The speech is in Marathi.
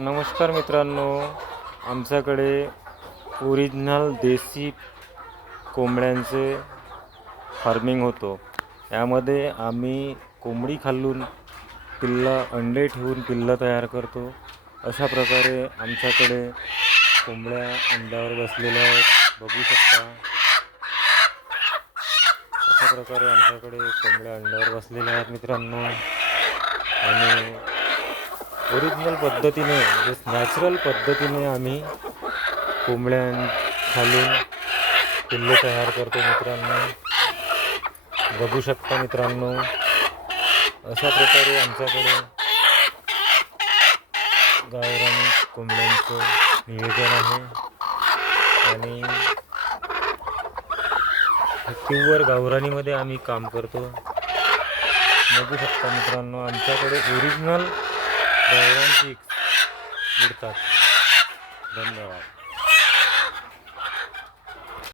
नमस्कार मित्रांनो आमच्याकडे ओरिजिनल देसी कोंबड्यांचे फार्मिंग होतो. यामध्ये आम्ही कोंबडी खाल्लून पिल्लं अंडे ठेवून पिल्लं तयार करतो. अशा प्रकारे आमच्याकडे कोंबड्या अंड्यावर बसलेल्या आहेत. बघू शकता. अशा प्रकारे आमच्याकडे कोंबड्या अंड्यावर बसलेल्या आहेत मित्रांनो. आणि ओरिजिनल पद्धतीने नॅचरल पद्धतीने आम्ही कोंबड्यां खालून पिल्ले तयार करतो मित्रांनो. बघू शकता मित्रांनो अशा प्रकारे आमच्याकडे गावरानी कोंबड्यांचं नियोजन आहे. आणि प्युअर गावरानीमध्ये आम्ही काम करतो. बघू शकता मित्रांनो आमच्याकडे ओरिजिनल गावरान मिळतात. धन्यवाद.